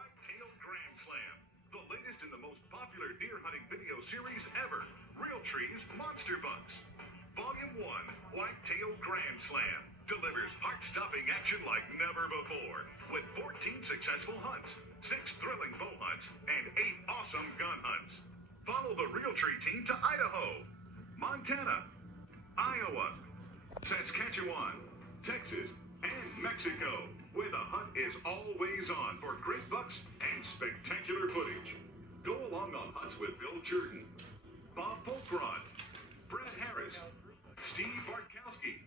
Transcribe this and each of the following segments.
White-tailed Grand Slam, the latest in the most popular deer hunting video series ever, Realtree's Monster Bucks. Volume 1, White-tailed Grand Slam, delivers heart-stopping action like never before, with 14 successful hunts, 6 thrilling bow hunts, and 8 awesome gun hunts. Follow the Realtree team to Idaho, Montana, Iowa, Saskatchewan, Texas, and Mexico, where the hunt is always on for great bucks and spectacular footage. Go along on hunts with Bill Jordan, Bob Polkrod, Brad Harris, Steve Bartkowski,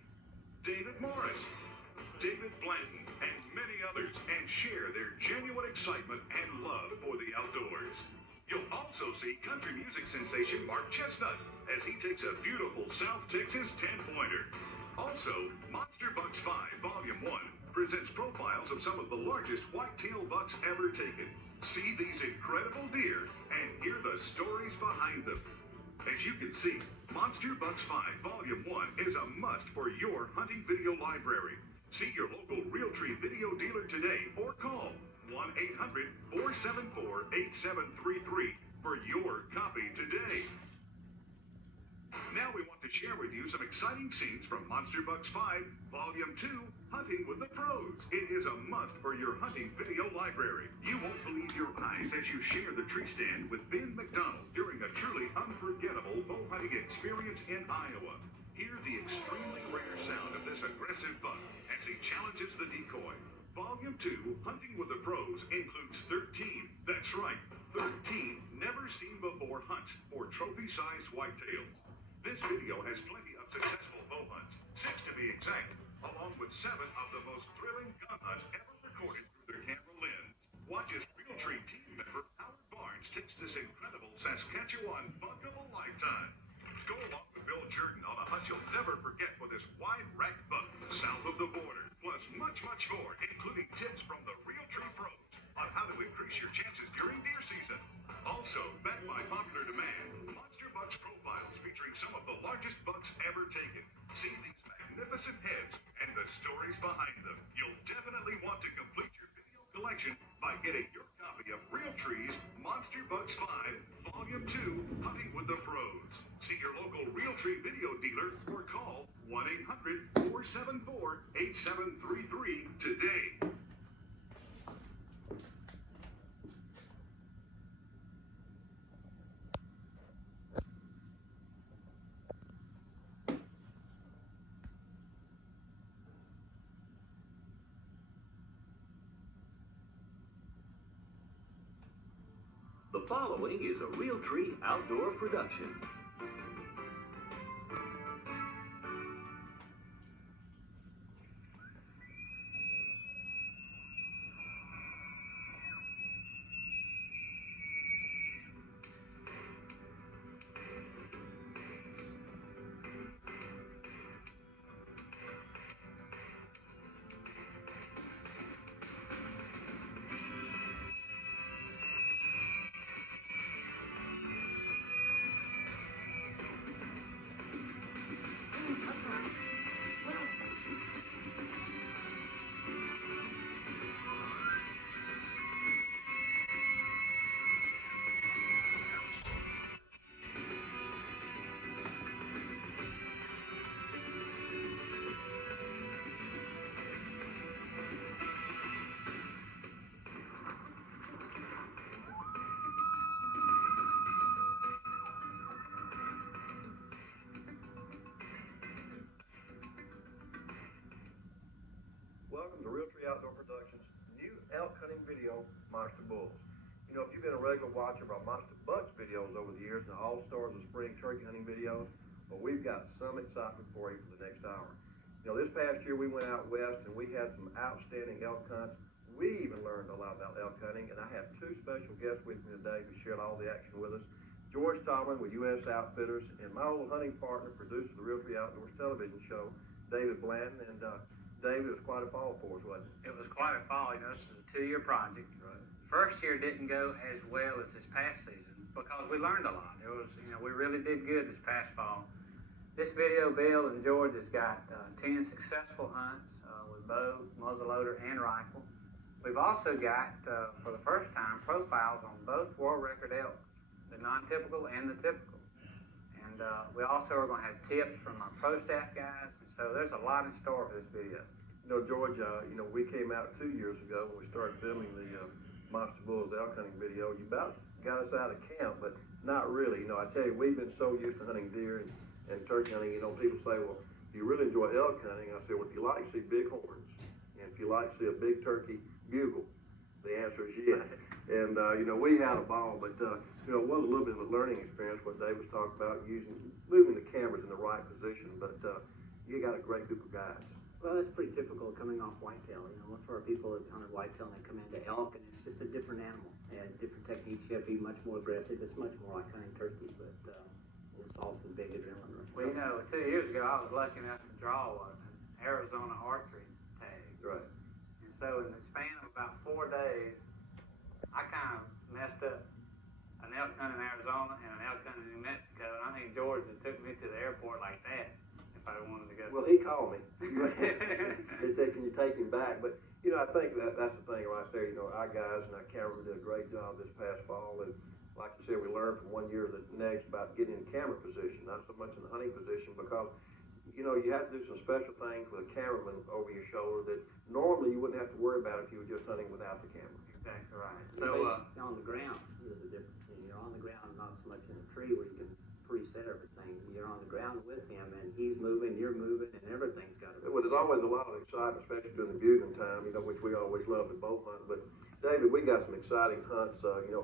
David Morris, David Blanton, and many others, and share their genuine excitement and love for the outdoors. You'll also see country music sensation Mark Chestnut as he takes a beautiful South Texas 10-pointer. Also, Monster Bucks 5 Volume 1 presents profiles of some of the largest white-tailed bucks ever taken. See these incredible deer and hear the stories behind them. As you can see, Monster Bucks 5 Volume 1 is a must for your hunting video library. See your local Realtree video dealer today or call 1-800-474-8733 for your copy today. Now we want to share with you some exciting scenes from Monster Bucks 5 Volume 2, Hunting with the Pros. It is a must for your hunting video library. You won't believe your eyes as you share the tree stand with Ben McDonald during a truly unforgettable bow hunting experience in Iowa. Hear the extremely rare sound of this aggressive buck as he challenges the decoy. Volume 2, Hunting with the Pros, includes 13, that's right, 13 never-seen-before hunts for trophy-sized whitetails. This video has plenty of successful bow hunts, 6 to be exact, along with 7 of the most thrilling gun hunts ever recorded through their camera lens. Watch as Realtree team member Howard Barnes takes this incredible Saskatchewan buck of a lifetime. Go along with Bill Jordan on a hunt you'll never forget for this wide rack buck south of the border, plus much more, including tips from the Realtree pros on how to increase your chances during deer season. Also, backed by popular demand, Monster Bucks profiles featuring some of the largest bucks ever taken. See these magnificent heads and the stories behind them. You'll definitely want to complete your video collection by getting your copy of Realtree's Monster Bucks 5 Volume 2, Hunting with the Pros. See your local Realtree video dealer or call 1-800-474-8733 today. The following is a Realtree Outdoor production. Welcome to Realtree Outdoor Productions' new elk hunting video, Monster Bulls. You know, if you've been a regular watcher of our Monster Bucks videos over the years and the All-Stars of Spring turkey hunting videos, well, we've got some excitement for you for the next hour. You know, this past year we went out west and we had some outstanding elk hunts. We even learned a lot about elk hunting, and I have 2 special guests with me today who shared all the action with us. George Tomlin with U.S. Outfitters, and my old hunting partner, producer of the Realtree Outdoors television show, David Blanton. And David, it was quite a fall for us, wasn't it? It was quite a fall. You know, this was a 2-year project. Right. First year didn't go as well as this past season because we learned a lot. It was, you know, we really did good this past fall. This video, Bill and George has got 10 successful hunts with bow, muzzleloader, and rifle. We've also got, for the first time, profiles on both world record elk, the non-typical and the typical. And we also are going to have tips from our pro staff guys, and so there's a lot in store for this video. You know, George, we came out 2 years ago when we started filming the Monster Bulls elk hunting video. You about got us out of camp, but not really. You know, I tell you, we've been so used to hunting deer and turkey hunting. You know, people say, well, do you really enjoy elk hunting? I say, well, if you like to see big horns, and if you like to see a big turkey bugle, the answer is yes. And, we had a ball, but, it was a little bit of a learning experience, what Dave was talking about, moving the cameras in the right position, but you got a great group of guys. Well, that's pretty typical coming off whitetail. Most of our people have hunted whitetail and they come into elk, and it's just a different animal and different techniques. You have to be much more aggressive. It's much more like hunting turkey, but it's also big adrenaline rush. Well, 2 years ago, I was lucky enough to draw an Arizona archery tag. Right. And so in the span of about 4 days, I kind of messed up an elk hunt in Arizona and an elk hunt in New Mexico. And I think George took me to the airport like that if I wanted to go. Well, he called me. He said, can you take him back? But, I think that's the thing right there. Our guys and our cameramen did a great job this past fall. And like you said, we learned from 1 year to the next about getting in camera position, not so much in the hunting position, because, you have to do some special things with a cameraman over your shoulder that normally you wouldn't have to worry about if you were just hunting without the camera. Exactly right. So on the ground, there's a difference. You're on the ground, not so much in a tree where you can preset everything. You're on the ground with him, and he's moving, you're moving, and everything's got to. Well, there's always a lot of excitement, especially during the bugling time, which we always love to bow hunt. But David, we got some exciting hunts,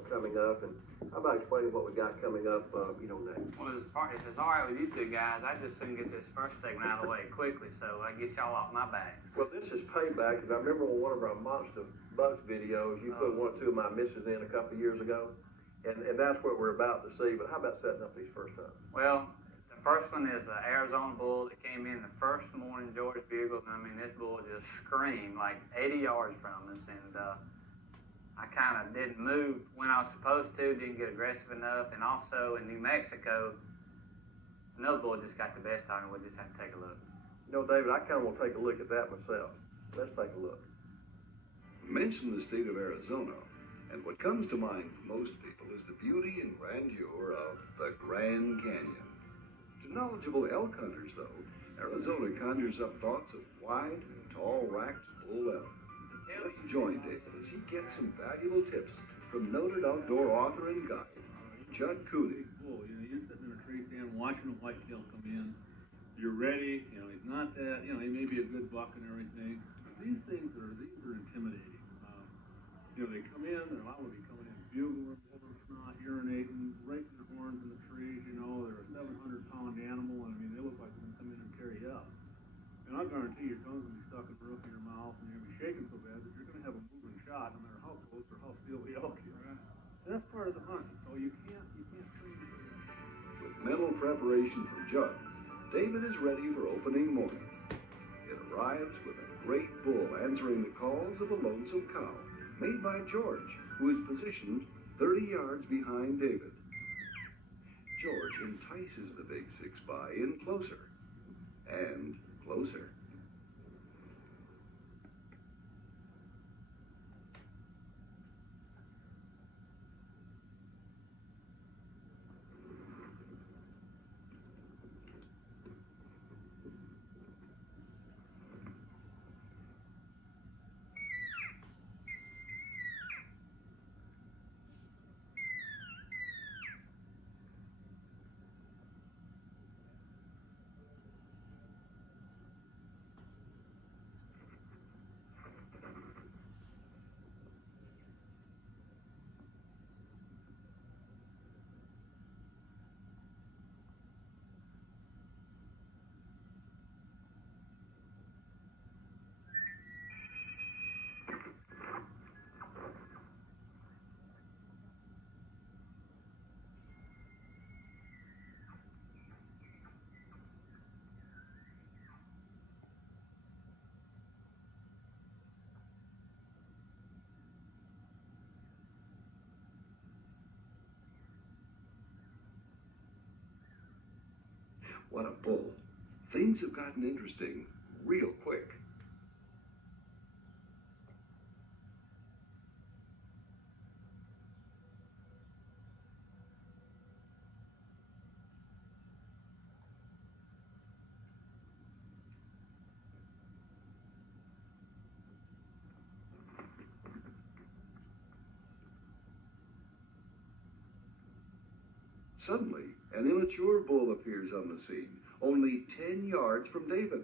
coming up, and how about explaining what we got coming up, next? Well, if it's all right with you two guys, I just soon get this first segment out of the way quickly, so I get y'all off my backs. Well, this is payback. I remember on one of our Monster Bucks videos, you put one or two of my misses in a couple of years ago, and that's what we're about to see. But how about setting up these first hunts? Well, the first one is an Arizona bull that came in the first morning George bugled. I mean, this bull just screamed like 80 yards from us, and I kind of didn't move when I was supposed to, didn't get aggressive enough, and also in New Mexico, another bull just got the best of him. We'll just have to take a look. David, I kind of want to take a look at that myself. Let's take a look. Mention the state of Arizona, and what comes to mind for most people is the beauty and grandeur of the Grand Canyon. To knowledgeable elk hunters, though, Arizona conjures up thoughts of wide, tall-racked bull elk. Let's join David as he gets some valuable tips from noted outdoor author and guide, Judd Cooney. Bull, you're sitting in a tree stand watching a whitetail come in. You're ready. He's not that. He may be a good buck and everything. But these are intimidating. They come in. They're liable to be coming in bugling, blowing snot, urinating, raking their horns in the trees. They're a 700-pound animal, and they look like they're gonna come in and tear you up. And I guarantee your tongue's gonna be stuck in the roof of your mouth, and you're gonna be shaking so bad that you're gonna have a moving shot, no matter how close or how still the elk is. And that's part of the hunt. So you can't train for that. With mental preparation from Judd, David is ready for opening morning. It arrives with a great bull answering the calls of a lonesome cow, made by George, who is positioned 30 yards behind David. George entices the big 6x in closer and closer. What a bull. Things have gotten interesting real quick. Suddenly, an immature bull appears on the scene, only 10 yards from David.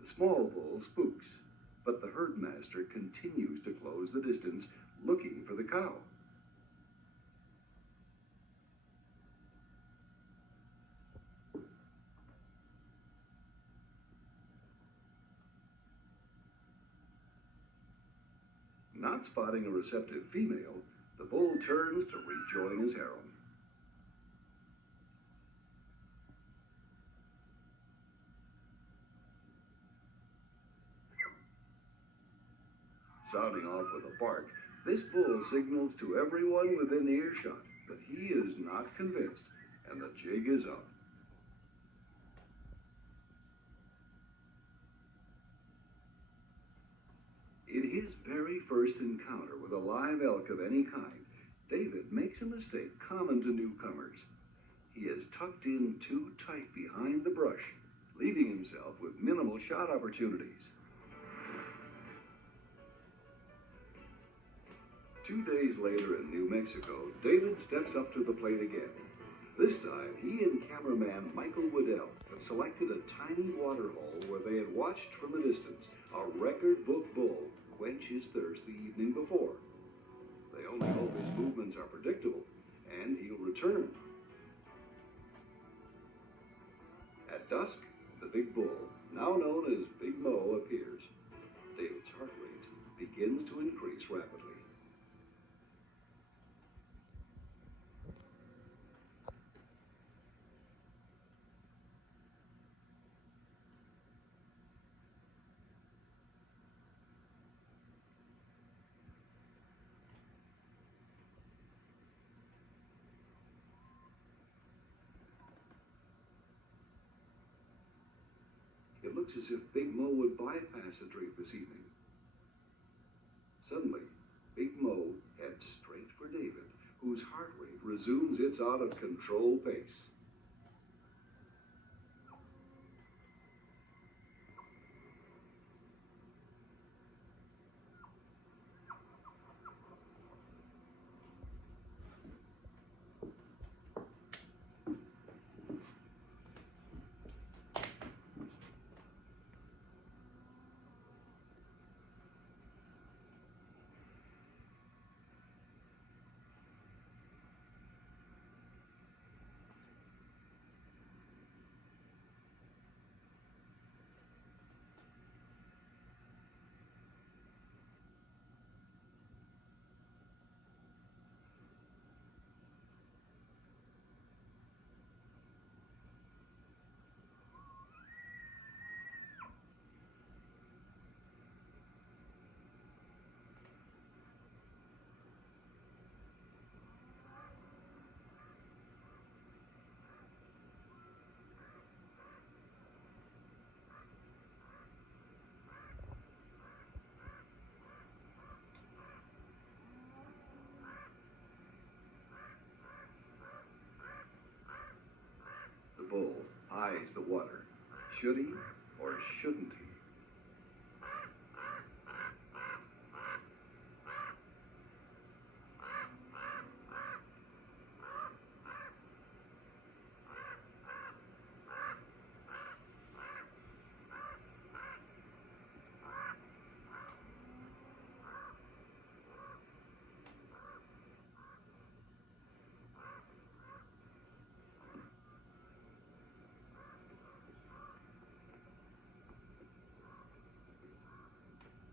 The small bull spooks, but the herdmaster continues to close the distance, looking for the cow. Not spotting a receptive female, the bull turns to rejoin his harem. Sounding off with a bark, this bull signals to everyone within earshot that he is not convinced and the jig is up. In his very first encounter with a live elk of any kind, David makes a mistake common to newcomers. He is tucked in too tight behind the brush, leaving himself with minimal shot opportunities. 2 days later in New Mexico, David steps up to the plate again. This time, he and cameraman Michael Waddell have selected a tiny water hole where they had watched from a distance a record-book bull quench his thirst the evening before. They only hope his movements are predictable, and he'll return. At dusk, the big bull, now known as Big Mo, appears. David's heart rate begins to increase rapidly. It looks as if Big Mo would bypass the drink this evening. Suddenly, Big Mo heads straight for David, whose heart rate resumes its out-of-control pace. The bull eyes the water. Should he or shouldn't he?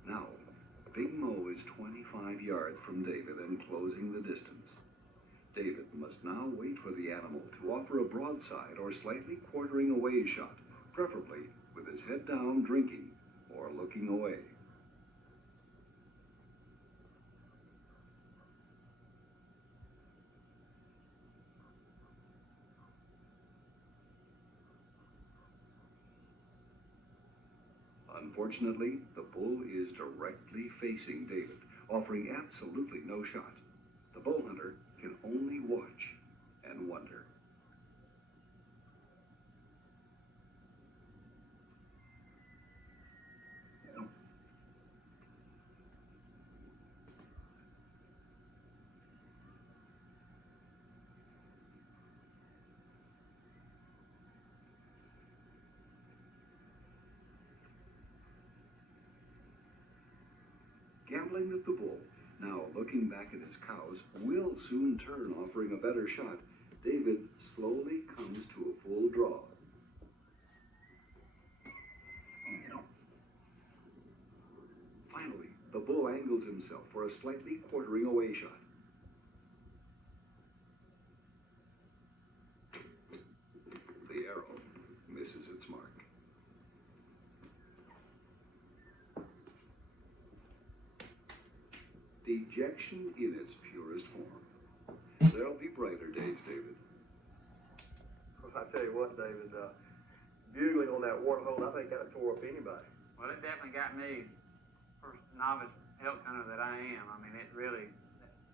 Now, Big Mo is 25 yards from David and closing the distance. David must now wait for the animal to offer a broadside or slightly quartering away shot, preferably with his head down drinking or looking away. Unfortunately, the bull is directly facing David, offering absolutely no shot. The bull hunter can only watch and wonder. Gambling with the bull, now looking back at his cows, will soon turn, offering a better shot. David slowly comes to a full draw. Finally, the bull angles himself for a slightly quartering away shot. The arrow misses its mark. Dejection in its purest form. There'll be brighter days, David. Well, I tell you what, David, bugling on that warthog, I think that tore up anybody. Well, it definitely got me, first novice elk hunter that I am. I mean, it really,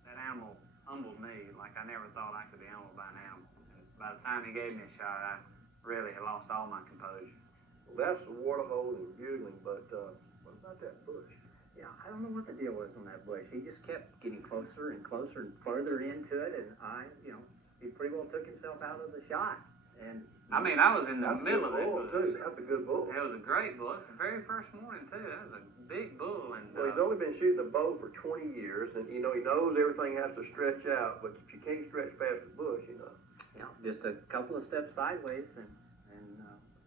that animal humbled me like I never thought I could be humbled by an animal. And by the time he gave me a shot, I really had lost all my composure. Well, that's the warthog and bugling, but what about that bush? Yeah, I don't know what the deal was on that bush. He just kept getting closer and closer and further into it, and he pretty well took himself out of the shot. And I mean, I was in the that's middle of a it. good bull, too. That's a good bull. It was a great bull. It's the very first morning, too. That was a big bull. And Well, he's only been shooting a bow for 20 years, and, he knows everything has to stretch out, but if you can't stretch past the bush, just a couple of steps sideways, and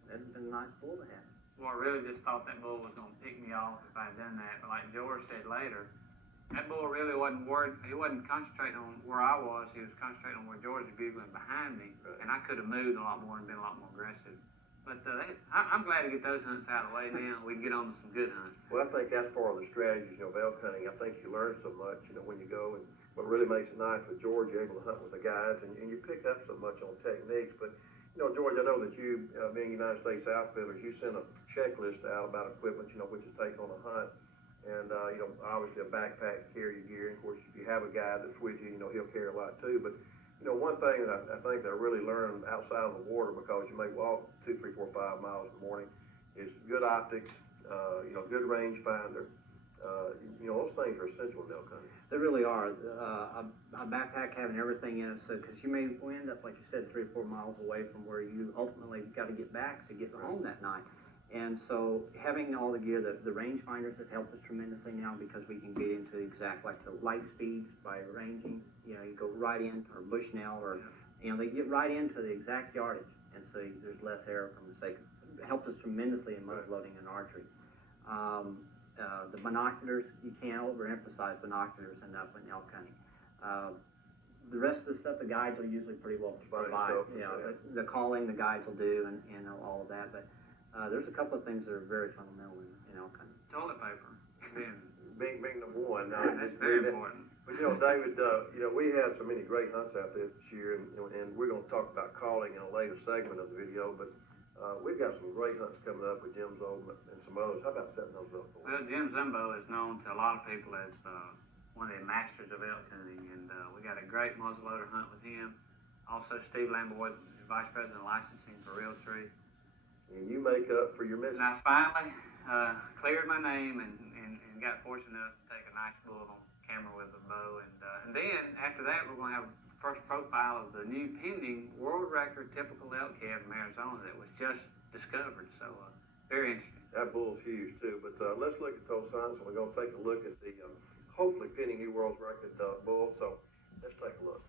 that'd been a nice bull to have. Well, I really just thought that bull was going to pick me off if I'd done that. But like George said later, that bull really wasn't worried. He wasn't concentrating on where I was. He was concentrating on where George was bugling behind me. Right. And I could have moved a lot more and been a lot more aggressive. But I'm glad to get those hunts out of the way now. We can get on to some good hunts. Well, I think that's part of the strategies, of elk hunting. I think you learn so much, when you go, and what really makes it nice with George, you're able to hunt with the guys, and you pick up so much on techniques. But George, I know that you, being United States Outfitters, you sent a checklist out about equipment, which is taken on a hunt. And, obviously a backpack carry your gear. And of course, if you have a guy that's with you, he'll carry a lot too. But, one thing that I think that I really learned outside of the water, because you may walk 2, 3, 4, 5 miles in the morning, is good optics, good range finder. Those things are essential in elk hunting. They really are. A backpack having everything in it, so because you may end up, like you said, 3 or 4 miles away from where you ultimately got to get back to get home that night. And so having all the gear, the range finders have helped us tremendously now, because we can get into like the light speeds by ranging. You go right in, or bushnell, or they get right into the exact yardage, and so there's less error from the sake. It helped us tremendously in muzzleloading and archery. The binoculars, you can't overemphasize binoculars enough in elk hunting. The rest of the stuff, the guides will usually pretty well provide. The calling, the guides will do, and all of that. But there's a couple of things that are very fundamental in elk hunting. Toilet paper. Being number one. That's very important. But David, we had so many great hunts out there this year, and we're going to talk about calling in a later segment of the video. But we've got some great hunts coming up with Jim Zolman and some others. How about setting those up? Well, Jim Zumbo is known to a lot of people as one of the masters of elk hunting, and we got a great muzzleloader hunt with him. Also, Steve Lamboy, Vice President of Licensing for Realtree. And you make up for your missing. And I finally cleared my name and got fortunate enough to take a nice bull on camera with a bow. And then, after that, we're going to have the first profile of the new pending world record typical elk calf from Arizona that was just discovered. So, very interesting. That bull's huge, too. But let's look at those hunts, and we're going to take a look at the hopefully pending new world record bull. So let's take a look.